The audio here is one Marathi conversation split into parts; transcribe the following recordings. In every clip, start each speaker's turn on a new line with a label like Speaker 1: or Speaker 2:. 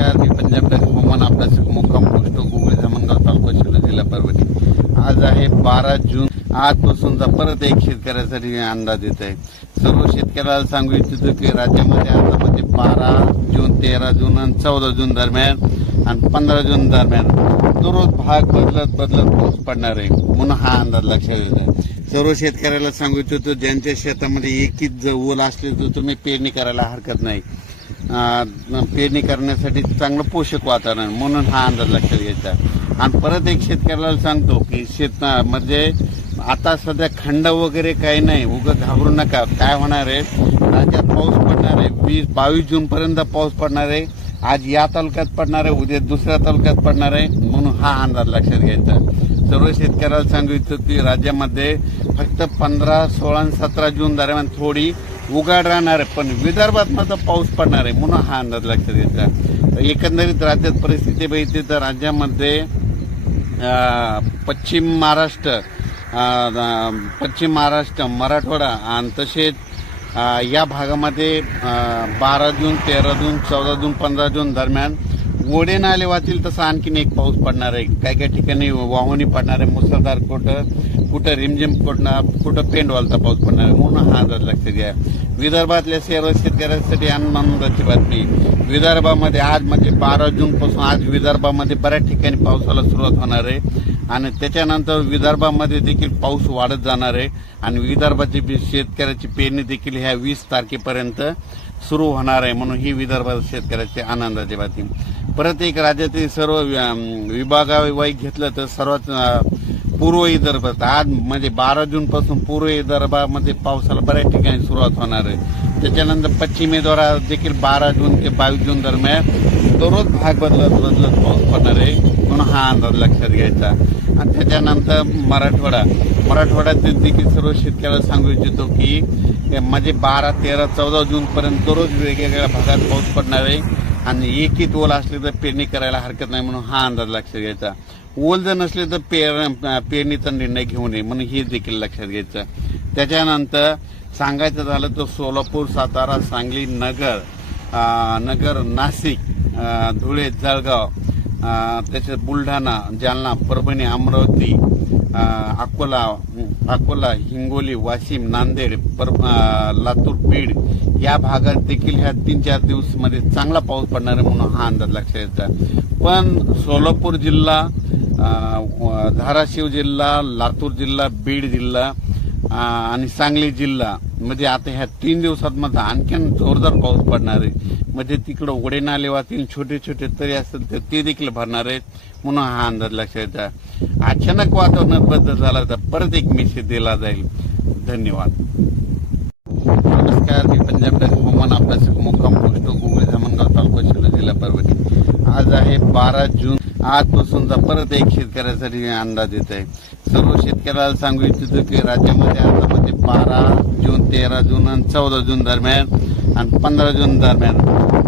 Speaker 1: नमस्कार मी पंजाब बँक हवामान अभ्यासक मुक्काम पोस्ट गुगळी धामणगाव तालुका शिरोळ जिल्हा परभणी. आज आहे बारा जून. आजपासूनचा परत एक शेतकऱ्यासाठी अंदाज देत आहे. सर्व शेतकऱ्याला सांगू इच्छितो की राज्यामध्ये आता म्हणजे बारा जून तेरा जून आणि चौदा जून दरम्यान आणि पंधरा जून दरम्यान दररोज भाग बदलत बदलत पाऊस पडणार आहे. म्हणून हा अंदाज लक्षात येत आहे. सर्व शेतकऱ्याला सांगू इच्छितो ज्यांच्या शेतामध्ये एकीच ओल असले तर तुम्ही पेरणी करायला हरकत नाही. पेरणी करण्यासाठी चांगलं पोषक वातावरण म्हणून हा अंदाज लक्षात घ्यायचा. आणि परत एक शेतकऱ्याला सांगतो की शेत म्हणजे आता सध्या खंड वगैरे काही नाही उगं घाबरू नका. काय होणार आहे? राज्यात पाऊस पडणार आहे. वीस बावीस जूनपर्यंत पाऊस पडणार आहे. आज या तालुक्यात पडणार आहे उद्या दुसऱ्या तालुक्यात पडणार आहे म्हणून हा अंदाज लक्षात घ्यायचा. सर्व शेतकऱ्याला सांगू इच्छितो की राज्यामध्ये फक्त पंधरा सोळा आणि सतरा जून दरम्यान थोडी उघाड राहणार आहे. पण विदर्भात मात्र पाऊस पडणार आहे. म्हणून हा अंदाज लक्षात घेतला एकंदरीत राज्यात परिस्थिती बघितली तर राज्यामध्ये पश्चिम महाराष्ट्र पश्चिम महाराष्ट्र मराठवाडा आणि तसेच या भागामध्ये बारा जून तेरा जून चौदा जून पंधरा जून दरम्यान ओढे नाले वाचील तसा आणखीन एक पाऊस पडणार आहे. काही काही ठिकाणी वाहुणी पडणार आहे. मुसळधार कुठं कुठं रिमझिम कुठं कुठं पेंडवालचा पाऊस पडणार आहे म्हणून हा जर लक्षात घ्या. विदर्भातल्या सर्व शेतकऱ्यांसाठी आनंदाची बातमी. विदर्भामध्ये आज म्हणजे बारा जूनपासून आज विदर्भामध्ये बऱ्याच ठिकाणी पावसाला सुरुवात होणार आहे. आणि त्याच्यानंतर विदर्भामध्ये देखील पाऊस वाढत जाणार आहे. आणि विदर्भाची बी- शेतकऱ्याची पेरणी देखील ह्या वीस तारखेपर्यंत. सुरू होणार आहे म्हणून ही विदर्भात शेतकऱ्याची आनंदाची बातमी परत एक राज्यातील सर्व विभागावाईक घेतलं तर सर्वात पूर्व विदर्भात आज म्हणजे बारा जूनपासून पूर्व विदर्भामध्ये पावसाला बऱ्याच ठिकाणी सुरुवात होणार आहे. त्याच्यानंतर पश्चिमेद्वारा देखील बारा जून ते बावीस जून दरम्यान दररोज भाग बदलत बदलत पाऊस पडणार आहे. म्हणून हा अंदाज लक्षात घ्यायचा. आणि त्याच्यानंतर मराठवाडा. मराठवाड्यातील देखील सर्व शेतकऱ्याला सांगू इच्छितो की म्हणजे बारा तेरा चौदा जूनपर्यंत दररोज वेगवेगळ्या भागात पाऊस पडणार आहे आणि एकही ओल असले तर पेरणी करायला हरकत नाही म्हणून हा अंदाज लक्षात घ्यायचा. ओल जर नसले तर पेर पेरणीचा निर्णय घेऊ नये म्हणून हे देखील लक्षात घ्यायचं. त्याच्यानंतर सांगायचं झालं तर सोलापूर सातारा सांगली नगर नगर नाशिक धुळे जळगाव त्याच्यात बुलढाणा जालना परभणी अमरावती अकोला अकोला हिंगोली वाशिम नांदेड पर लातूर बीड या भागात देखील ह्या तीन चार दिवसमध्ये चांगला पाऊस पडणार आहे म्हणून हा अंदाज लक्षात येतात पण सोलापूर जिल्हा धाराशिव जिल्हा लातूर जिल्हा बीड जिल्हा आणि सांगली जिल्हा म्हणजे आता ह्या तीन दिवसात माझा आणखीन जोरदार पाऊस पडणार आहे. म्हणजे तिकडं उघडे नाले वाहतील छोटे छोटे तरी असतील तर ते देखील भरणार आहेत. म्हणून हा अंदाज लक्षात द्या अचानक वातावरणात बदल झाला तर परत एक मेसेज दिला जाईल. धन्यवाद. नमस्कार मी पंजाब डक मोहन आपल्यास मुक्काम पोस्ट गुगळी धामणगाव तालुका शिरोळ जिल्हा परभणी. आज आहे बारा जून आजपासूनचा परत एक शेतकऱ्यासाठी मी अंदाज देत आहे. सर्व शेतकऱ्याला सांगू इच्छितो की राज्यामध्ये आतामध्ये म्हणजे बारा जून तेरा जून आणि चौदा जून दरम्यान आणि पंधरा जून दरम्यान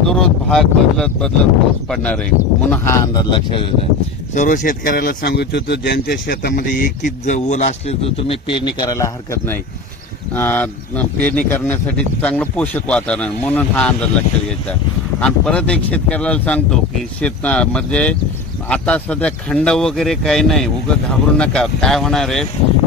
Speaker 1: दररोज भाग बदलत बदलत पाऊस पडणार आहे म्हणून हा अंदाज लक्षात येत आहे. सर्व शेतकऱ्याला सांगू इच्छितो ज्यांच्या शेतामध्ये एकीच जर ओल असले तर तुम्ही पेरणी करायला हरकत नाही. पेरणी करण्यासाठी चांगलं पोषक वातावरण म्हणून हा अंदाज लक्षात घ्यायचा. आणि परत एक शेतकऱ्याला सांगतो की शेत म्हणजे आता सध्या खंड वगैरे काही नाही. उगं घाबरू नका. काय होणार आहे?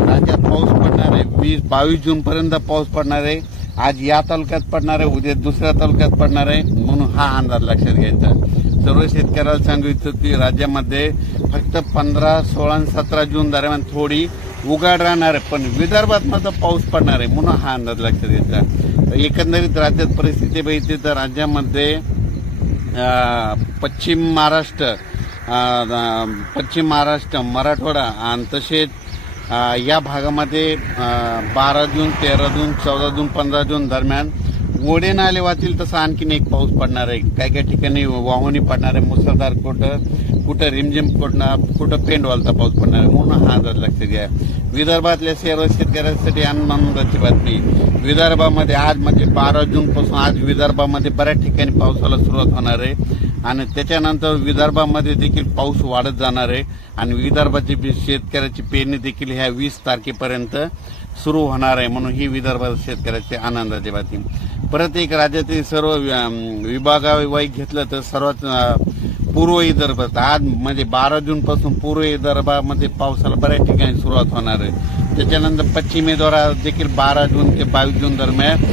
Speaker 1: राज्यात पाऊस पडणार आहे. वीस बावीस जून पर्यंत पाऊस पडणार आहे. आज या तालुक्यात पडणार आहे. उद्या दुसऱ्या तालुक्यात पडणार आहे. म्हणून हा अंदाज लक्षात घ्यायचा. सर्व शेतकऱ्याला सांगू इच्छितो की राज्यामध्ये फक्त पंधरा सोळा आणि सतरा जून दरम्यान थोडी उघाड राहणार आहे. पण विदर्भात मात्र पाऊस पडणार आहे. म्हणून हा अंदाज लक्षात घ्यायचा. एकंदरीत राज्यात परिस्थिती बघितली तर राज्यामध्ये पश्चिम महाराष्ट्र पश्चिम महाराष्ट्र मराठवाडा आणि तसेच या भागामध्ये बारा जून तेरा जून चौदा जून पंधरा जून दरम्यान ओढे नाले वाचतील तसा आणखीन एक पाऊस पडणार आहे. काही काही ठिकाणी वाहुनी पडणार आहे मुसळधार कोट कुठं रिमझिम कुठं कुठं पेंडवालचा पाऊस पडणार म्हणून हा अंदाज लक्षात घ्या. विदर्भातल्या सर्व शेतकऱ्यांसाठी आनंदाची बातमी. विदर्भामध्ये आज म्हणजे बारा जून पासून आज विदर्भामध्ये बऱ्याच ठिकाणी पावसाला सुरुवात होणार आहे. आणि त्याच्यानंतर विदर्भामध्ये देखील पाऊस वाढत जाणार आहे. आणि विदर्भाची बी- शेतकऱ्याची पेरणी देखील ह्या वीस तारखेपर्यंत सुरू होणार आहे म्हणून ही विदर्भात शेतकऱ्याची आनंदाची बातमी. परत एक राज्यातील सर्व विभागावाईक घेतलं तर सर्वात पूर्व विदर्भात आज म्हणजे बारा जून पासून पूर्व विदर्भामध्ये पावसाला बऱ्याच ठिकाणी सुरुवात होणार आहे. त्याच्यानंतर पश्चिमेद्वारा देखील बारा जून ते बावीस जून दरम्यान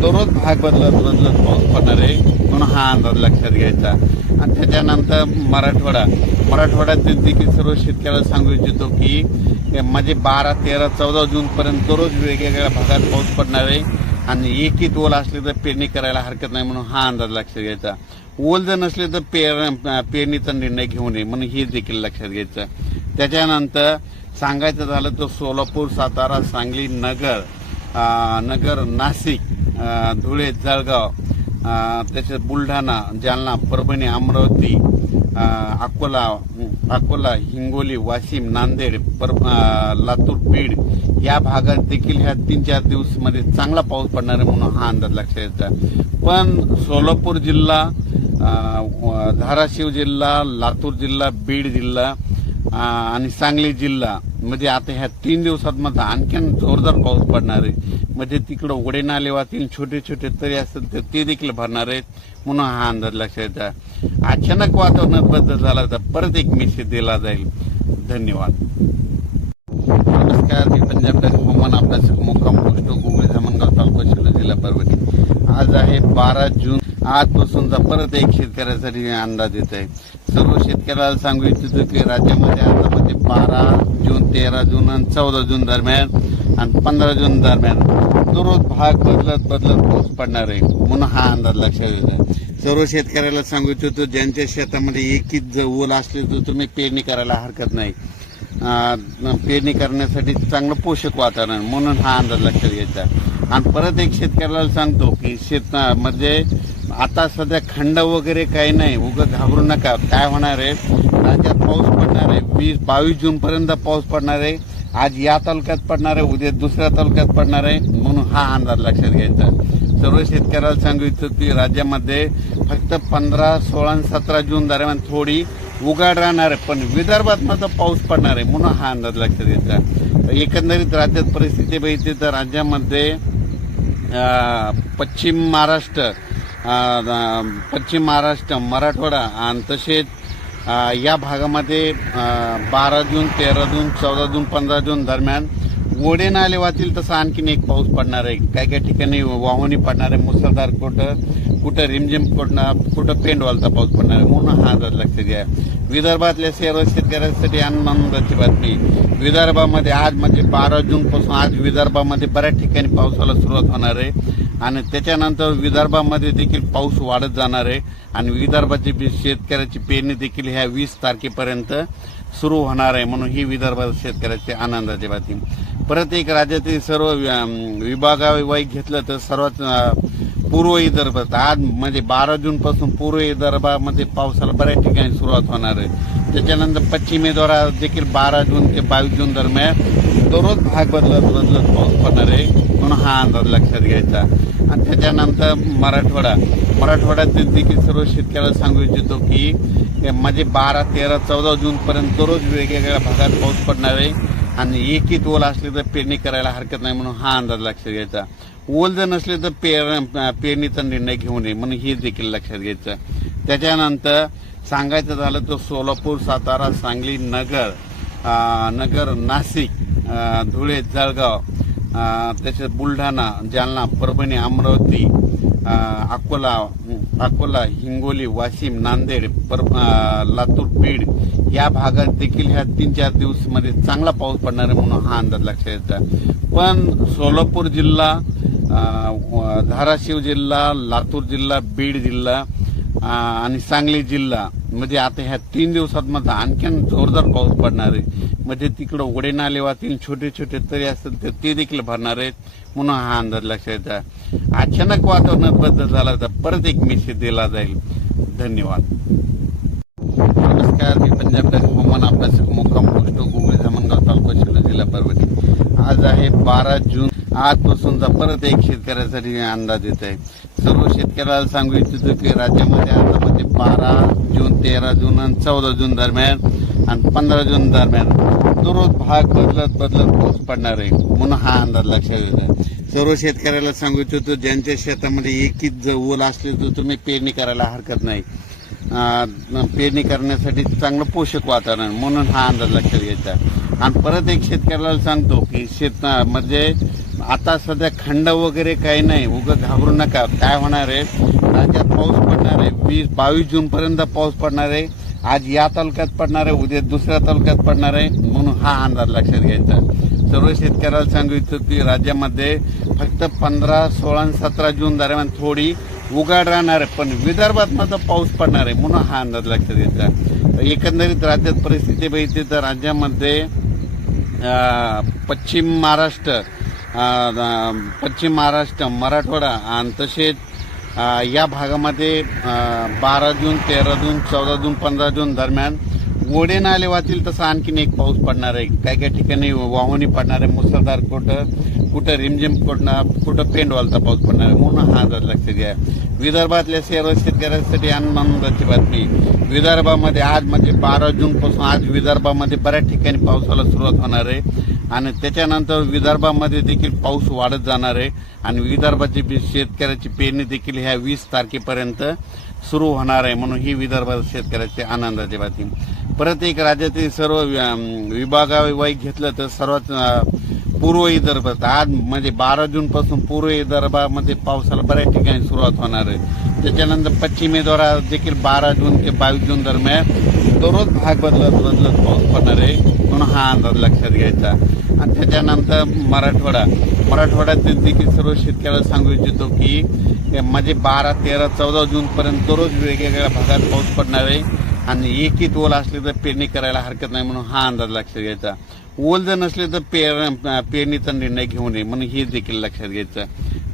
Speaker 1: दररोज भाग बदलत बदलत पाऊस पडणार आहे. म्हणून हा अंदाज लक्षात घ्यायचा. आणि त्याच्यानंतर मराठवाडा. मराठवाड्यात देखील सर्व शेतकऱ्याला सांगू इच्छितो की म्हणजे बारा तेरा चौदा जूनपर्यंत दररोज वेगवेगळ्या भागात पाऊस पडणार आहे. आणि एकीत ओल असले तर पेरणी करायला हरकत नाही म्हणून हा अंदाज लक्षात घ्यायचा. ओल जर नसले तर पेर पेरणीचा निर्णय घेऊ नये म्हणून हे देखील लक्षात घ्यायचं. त्याच्यानंतर सांगायचं झालं तर सोलापूर सातारा सांगली नगर नगर नाशिक धुळे जळगाव त्याच्यात बुलढाणा जालना परभणी अमरावती अकोला अकोला हिंगोली वाशिम नांदेड लातूर बीड या भागात देखील ह्या तीन चार दिवसमध्ये चांगला पाऊस पडणार आहे म्हणून हा अंदाज लक्षात येतो पण सोलापूर जिल्हा धाराशिव जिल्हा लातूर जिल्हा बीड जिल्हा आणि सांगली जिल्हा म्हणजे आता ह्या तीन दिवसात मध्ये आणखीन जोरदार पाऊस पडणार आहे. म्हणजे तिकडं उघडे नाले वाहतील छोटे छोटे तरी असतील तर ते देखील भरणार आहेत. म्हणून हा अंदाज लक्षात येतात अचानक वातावरणात बदल झाला तर परत एक मेसेज दिला जाईल. धन्यवाद. नमस्कार मी पंजाब बँक हवामान अभ्यासक मुक्काम पोस्ट गुगळे धामणगाव तालुका शिल्लक जिल्हा परभणी. आज आहे बारा जून. आजपासूनचा परत एक शेतकऱ्यासाठी अंदाज येत आहे. सर्व शेतकऱ्याला सांगू इच्छितो की राज्यामध्ये आता म्हणजे बारा जून तेरा जून आणि चौदा जून दरम्यान आणि पंधरा जून दरम्यान दररोज भाग बदलत बदलत पाऊस पडणार आहे. म्हणून हा अंदाज लक्षात येतो सर्व शेतकऱ्याला सांगू इच्छितो ज्यांच्या शेतामध्ये एकीच जर ओल असले तर तुम्ही पेरणी करायला हरकत नाही. पेरणी करण्यासाठी चांगलं पोषक वातावरण म्हणून हा अंदाज लक्षात घ्यायचा. आणि परत एक शेतकऱ्याला सांगतो की शेत म्हणजे आता सध्या खंड वगैरे काही नाही उगं घाबरू नका. काय होणार आहे? राज्यात पाऊस पडणार आहे. वीस बावीस जूनपर्यंत पाऊस पडणार आहे. आज या तालुक्यात पडणार आहे उद्या दुसऱ्या तालुक्यात पडणार आहे म्हणून हा अंदाज लक्षात घ्यायचा. सर्व शेतकऱ्याला सांगू इच्छितो की राज्यामध्ये फक्त पंधरा सोळा आणि सतरा जून दरम्यान थोडी उघाड राहणार आहे पण विदर्भात मात्र पाऊस पडणार आहे म्हणून हा अंदाज लक्षात घ्यायचा. एकंदरीत राज्यात परिस्थिती बघितली तर राज्यामध्ये पश्चिम महाराष्ट्र पश्चिम महाराष्ट्र मराठवाडा आणि तसेच या भागामध्ये बारा जून तेरा जून चौदा जून पंधरा जून दरम्यान ओढे नाले वाहतील तसं आणखीन एक पाऊस पडणार आहे. काही काही ठिकाणी वाहुनी पडणार आहे. मुसळधार कुठं कुठं रिमझिम कुठं कुठं पेंडवालचा पाऊस पडणार आहे म्हणून हा जर लक्ष द्या विदर्भातल्या सर्व शेतकऱ्यांसाठी आनंदाची बातमी. विदर्भामध्ये आज म्हणजे बारा जूनपासून आज विदर्भामध्ये बऱ्याच ठिकाणी पावसाला सुरुवात होणार आहे. आणि त्याच्यानंतर विदर्भामध्ये देखील पाऊस वाढत जाणार आहे. आणि विदर्भाची शेतकऱ्याची पेरणी देखील ह्या वीस तारखेपर्यंत सुरू होणार आहे म्हणून ही विदर्भात शेतकऱ्याची आनंदाची बातमी परत एक राज्यातील सर्व विभागावाईक घेतलं तर सर्वात पूर्व विदर्भात आज म्हणजे बारा जून पासून पूर्व विदर्भामध्ये पावसाला बऱ्याच ठिकाणी सुरुवात होणार आहे. त्याच्यानंतर पश्चिमेद्वारा देखील बारा जून ते बावीस जून दरम्यान दररोज भाग बदलत बदलत पाऊस पडणार आहे. म्हणून हा अंदाज लक्षात घ्यायचा. आणि त्याच्यानंतर मराठवाडा. मराठवाड्यात देखील सर्व शेतकऱ्याला सांगू इच्छितो की म्हणजे बारा तेरा चौदा जूनपर्यंत दररोज वेगवेगळ्या भागात पाऊस पडणार आहे. आणि एकीत ओल असले तर पेरणी करायला हरकत नाही म्हणून हा अंदाज लक्षात घ्यायचा. ओल जर नसले तर पेर पेरणीचा निर्णय घेऊ नये म्हणून हे देखील लक्षात घ्यायचं. त्याच्यानंतर सांगायचं झालं तर सोलापूर सातारा सांगली नगर नगर नाशिक धुळे जळगाव त्याच्यात बुलढाणा जालना परभणी अमरावती अकोला अकोला हिंगोली वाशिम नांदेड पर लातूर बीड या भागात देखील ह्या तीन चार दिवसमध्ये चांगला पाऊस पडणार आहे म्हणून हा अंदाज लक्षात येतो पण सोलापूर जिल्हा धाराशिव जिल्हा लातूर जिल्हा बीड जिल्हा आणि सांगली जिल्हा म्हणजे आता ह्या तीन दिवसात मध्ये आणखीन जोरदार पाऊस पडणार आहे. म्हणजे तिकडं उघडे नाले वाहतील छोटे छोटे तरी असतील तर ते देखील भरणार आहेत. म्हणून हा अंदाज लक्षात येतात अचानक वातावरणात बदल झाला तर परत एक मेसेज दिला जाईल. धन्यवाद. नमस्कार मी पंजाब हवामान अभ्यास मुक्काम पोस्ट गुगळे धामणगाव तालुका शिल्लक जिल्हा परभणी. आज आहे बारा जून. आजपासूनचा परत एक शेतकऱ्यासाठी अंदाज येत आहे. सर्व शेतकऱ्याला सांगू इच्छितो की राज्यामध्ये आता म्हणजे बारा जून तेरा जून आणि चौदा जून दरम्यान आणि पंधरा जून दरम्यान दररोज भाग बदलत बदलत पाऊस पडणार आहे. म्हणून हा अंदाज लक्षात येतो सर्व शेतकऱ्याला सांगू इच्छितो ज्यांच्या शेतामध्ये एकीच ओल असली तर तुम्ही पेरणी करायला हरकत नाही. पेरणी करण्यासाठी चांगलं पोषक वातावरण म्हणून हा अंदाज लक्षात घ्यायचा आणि परत एक शेतकऱ्याला सांगतो की शेत म्हणजे आता सध्या खंड वगैरे काही नाही उगं घाबरू नका. काय होणार आहे? राज्यात पाऊस पडणार आहे. वीस बावीस जूनपर्यंत पाऊस पडणार आहे. आज या तालुक्यात पडणार आहे उद्या दुसऱ्या तालुक्यात पडणार आहे म्हणून हा अंदाज लक्षात घ्यायचा. सर्व शेतकऱ्याला सांगू इच्छितो की राज्यामध्ये फक्त पंधरा सोळा आणि सतरा जून दरम्यान थोडी उघाड राहणार आहे पण विदर्भात मात्र पाऊस पडणार आहे म्हणून हा अंदाज लक्षात घ्यायचा. एकंदरीत राज्यात परिस्थिती बघितली तर राज्यामध्ये पश्चिम महाराष्ट्र पश्चिम महाराष्ट्र मराठवाडा आणि तसेच या भागामध्ये बारा जून तेरा जून चौदा जून पंधरा जून दरम्यान ओढे नाले वाचील तसं आणखीन एक पाऊस पडणार आहे. काही काही ठिकाणी वाहुणी पडणार आहे. मुसळधार कुठं कुठं रिमझिम कुठं कुठं पेंडवालचा पाऊस पडणार आहे म्हणून हा जर लक्षात घ्या. विदर्भातल्या सर्व शेतकऱ्यांसाठी आनंदाची बातमी. विदर्भामध्ये आज म्हणजे बारा जून पासून आज विदर्भामध्ये बऱ्याच ठिकाणी पावसाला सुरुवात होणार आहे. आणि त्याच्यानंतर विदर्भामध्ये देखील पाऊस वाढत जाणार आहे. आणि विदर्भाची बी- शेतकऱ्याची पेरणी देखील ह्या वीस तारखेपर्यंत. सुरू होणार आहे म्हणून ही विदर्भात शेतकऱ्याची आनंदाची बातमी परत एक राज्यातील सर्व विभागावाईक घेतलं तर सर्वात पूर्व विदर्भात आज म्हणजे बारा जून पासून पूर्व विदर्भामध्ये पावसाला बऱ्याच ठिकाणी सुरुवात होणार आहे. त्याच्यानंतर पश्चिमेद्वारा देखील बारा जून ते बावीस जून दरम्यान दररोज भाग बदलत बदलत पाऊस पडणार आहे. म्हणून हा अंदाज लक्षात घ्यायचा. आणि त्याच्यानंतर मराठवाडा. मराठवाड्यात देखील सर्व शेतकऱ्याला सांगू इच्छितो की म्हणजे बारा तेरा चौदा जूनपर्यंत दररोज वेगवेगळ्या भागात पाऊस पडणार आहे. आणि एकीत ओल असले तर पेरणी करायला हरकत नाही म्हणून हा अंदाज लक्षात घ्यायचा. ओल जर नसले तर पेर पेरणीचा निर्णय घेऊ नये म्हणून हे देखील लक्षात घ्यायचं.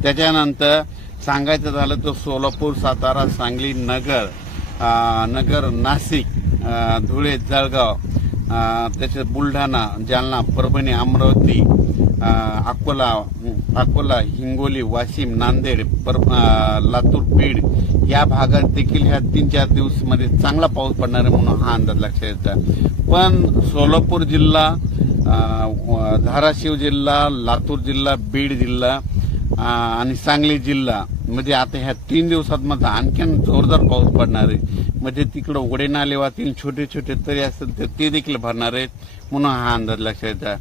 Speaker 1: त्याच्यानंतर सांगायचं झालं तर सोलापूर सातारा सांगली नगर नगर नाशिक धुळे जळगाव त्याच्यात बुलढाणा जालना परभणी अमरावती अकोला अकोला हिंगोली वाशिम नांदेड पर लातूर बीड या भागात देखील ह्या तीन चार दिवसमध्ये चांगला पाऊस पडणार आहे म्हणून हा अंदाज लक्षात येतात पण सोलापूर जिल्हा धाराशिव जिल्हा लातूर जिल्हा बीड जिल्हा आणि सांगली जिल्हा म्हणजे आता ह्या तीन दिवसात माझा आणखीन जोरदार पाऊस पडणार आहे म्हणजे तिकडं उघडे नाले वाहतील छोटे छोटे तरी असतील तर ते देखील भरणार आहेत म्हणून हा अंदाज लक्षात येता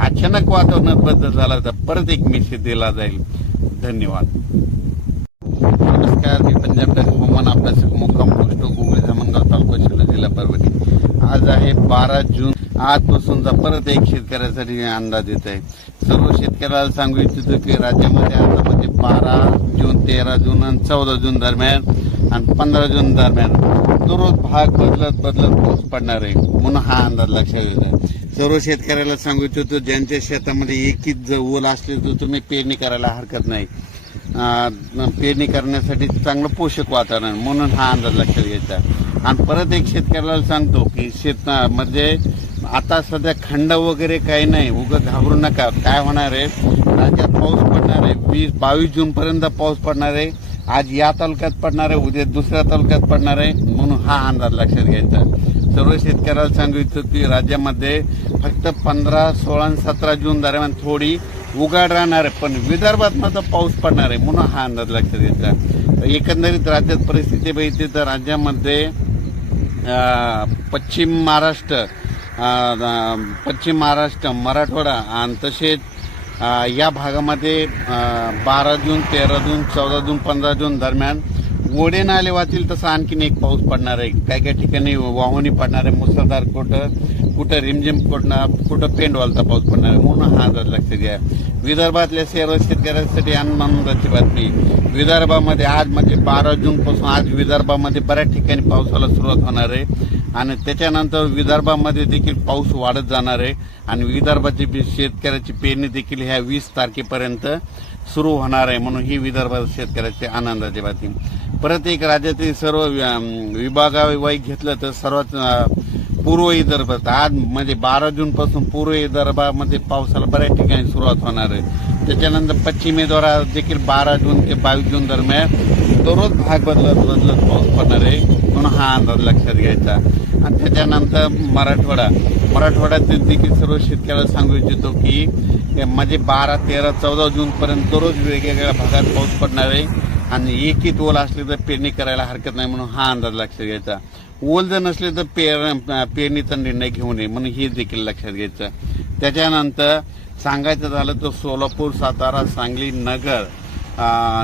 Speaker 1: अचानक वातावरणात बदल झाला तर परत एक मेसेज दिला जाईल धन्यवाद नमस्कार मी पंजाब टॅक्स हवामान अभ्यासक मुक्काम पोस्ट गुगळे धामणगाव तालुका जिल्हा परभणी आज आहे बारा जून आजपासूनचा परत एक शेतकऱ्यासाठी अंदाज येत आहे सर्व शेतकऱ्याला सांगू इच्छितो की राज्यामध्ये आतामध्ये म्हणजे बारा जून तेरा जून आणि चौदा जून दरम्यान आणि पंधरा जून दरम्यान दररोज भाग बदलत बदलत पाऊस पडणार आहे. म्हणून हा अंदाज लक्षात येतो सर्व शेतकऱ्याला सांगू इच्छितो ज्यांच्या शेतामध्ये एकीच ओल असली तर तुम्ही पेरणी करायला हरकत नाही. पेरणी करण्यासाठी चांगलं पोषक वातावरण म्हणून हा अंदाज लक्षात घ्यायचा आणि परत एक शेतकऱ्याला सांगतो की शेत म्हणजे आता सध्या खंड वगैरे काही नाही. उगं घाबरू नका. काय होणार आहे? राज्यात पाऊस पडणार आहे. वीस बावीस जूनपर्यंत पाऊस पडणार आहे. आज या तालुक्यात पडणार आहे. उद्या दुसऱ्या तालुक्यात पडणार आहे. म्हणून हा अंदाज लक्षात घ्यायचा. सर्व शेतकऱ्याला सांगू इच्छितो की राज्यामध्ये फक्त पंधरा सोळा आणि सतरा जून दरम्यान थोडी उघाड राहणार आहे. पण विदर्भात मात्र पाऊस पडणार आहे. म्हणून हा अंदाज लक्षात घ्यायचा. एकंदरीत राज्यात परिस्थिती बघितली तर राज्यामध्ये पश्चिम महाराष्ट्र पश्चिम महाराष्ट्र मराठवाडा आणि तसेच या भागामध्ये बारा जून तेरा जून चौदा जून पंधरा जून दरम्यान गोडे नाले वाचतील तसं आणखीन एक पाऊस पडणार आहे. काही काही ठिकाणी वाहुनी पडणार आहे मुसळधार कोट कुठं रिमझिम कुठं कुठं पेंडवालचा पाऊस पडणार आहे म्हणून हा अंदाज लक्षात घ्या. विदर्भातल्या सर्व शेतकऱ्यांसाठी आनंदाची बातमी. विदर्भामध्ये आज म्हणजे बारा जून पासून आज विदर्भामध्ये बऱ्याच ठिकाणी पावसाला सुरुवात होणार आहे. आणि त्याच्यानंतर विदर्भामध्ये देखील पाऊस वाढत जाणार आहे. आणि विदर्भाची बी- शेतकऱ्याची पेरणी देखील ह्या वीस तारखेपर्यंत सुरू होणार आहे म्हणून ही विदर्भात शेतकऱ्याची आनंदाची बातमी. परत एक राज्यातील सर्व विभागावाईक घेतलं तर सर्वात पूर्व विदर्भात आज म्हणजे बारा जून पासून पूर्व विदर्भामध्ये पावसाला बऱ्याच ठिकाणी सुरुवात होणार आहे. त्याच्यानंतर पश्चिमेद्वारा देखील बारा जून ते बावीस जून दरम्यान दररोज भाग बदलत बदलत पाऊस पडणार आहे. म्हणून हा अंदाज लक्षात घ्यायचा. आणि त्याच्यानंतर मराठवाडा. मराठवाड्यातील देखील सर्व शेतकऱ्याला सांगू इच्छितो की म्हणजे बारा तेरा चौदा जूनपर्यंत दररोज वेगवेगळ्या भागात पाऊस पडणार आहे. आणि एकीत ओल असले तर पेरणी करायला हरकत नाही म्हणून हा अंदाज लक्षात घ्यायचा. ओल जर नसले तर पेर पेरणीचा निर्णय घेऊ नये म्हणून हे देखील लक्षात घ्यायचं. त्याच्यानंतर सांगायचं झालं तर सोलापूर सातारा सांगली नगर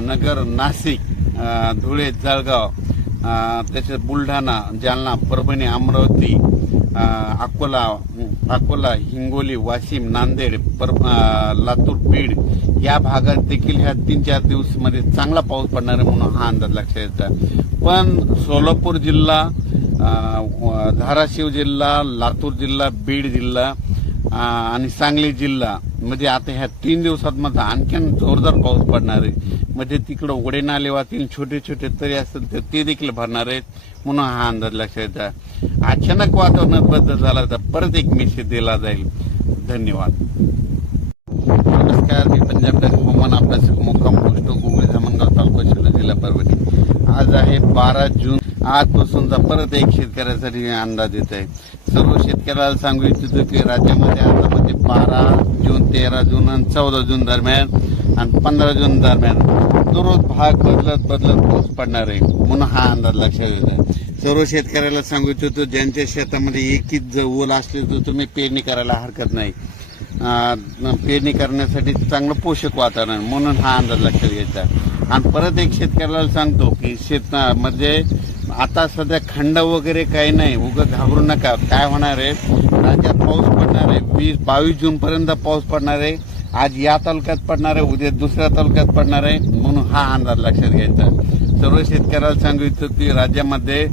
Speaker 1: नगर नाशिक धुळे जळगाव त्याच्यात बुलढाणा जालना परभणी अमरावती अकोला अकोला हिंगोली वाशिम नांदेड पर लातूर बीड या भागात देखील ह्या तीन चार दिवसमध्ये चांगला पाऊस पडणार आहे म्हणून हा अंदाज लक्षात येतात पण सोलापूर जिल्हा धाराशिव जिल्हा लातूर जिल्हा बीड जिल्हा आणि सांगली जिल्हा. म्हणजे आता ह्या तीन दिवसात मध्ये आणखीन जोरदार पाऊस पडणार आहे. म्हणजे तिकडं उघडे नाले वाहतील छोटे छोटे तरी असतील तर ते देखील भरणार आहेत. म्हणून हा अंदाज लक्षात येतात अचानक वातावरणात बदल झाला तर परत एक मेसेज दिला जाईल. धन्यवाद. नमस्कार मी पंजाब डाक हवामान अभ्यासक मुक्काम गोष्ट गुगळे धामणगाव तालुका जिल्हा परभणी. आज आहे बारा जून. आजपासूनचा परत एक शेतकऱ्यासाठी अंदाज येत आहे. सर्व शेतकऱ्याला सांगू इच्छितो की राज्यामध्ये आतामध्ये म्हणजे बारा जून तेरा जून आणि चौदा जून दरम्यान आणि पंधरा जून दरम्यान दररोज भाग बदलत बदलत पाऊस पडणार आहे. म्हणून हा अंदाज लक्षात येत आहे. सर्व शेतकऱ्याला सांगू इच्छितो ज्यांच्या शेतामध्ये एकीच जर ओल असले तर तुम्ही पेरणी करायला हरकत नाही. पेरणी करण्यासाठी चांगलं पोषक वातावरण म्हणून हा अंदाज लक्षात घ्यायचा आणि परत एक शेतकऱ्याला सांगतो की शेत म्हणजे आता सध्या खंड वगैरे काही नाही. उगं घाबरू नका. काय होणार आहे? राज्यात पाऊस पडणार आहे. वीस बावीस जूनपर्यंत पाऊस पडणार आहे. आज या तालुक्यात पडणार आहे. उद्या दुसऱ्या तालुक्यात पडणार आहे. म्हणून हा अंदाज लक्षात घ्यायचा. सर्व शेतकऱ्याला सांगू इच्छितो की राज्यामध्ये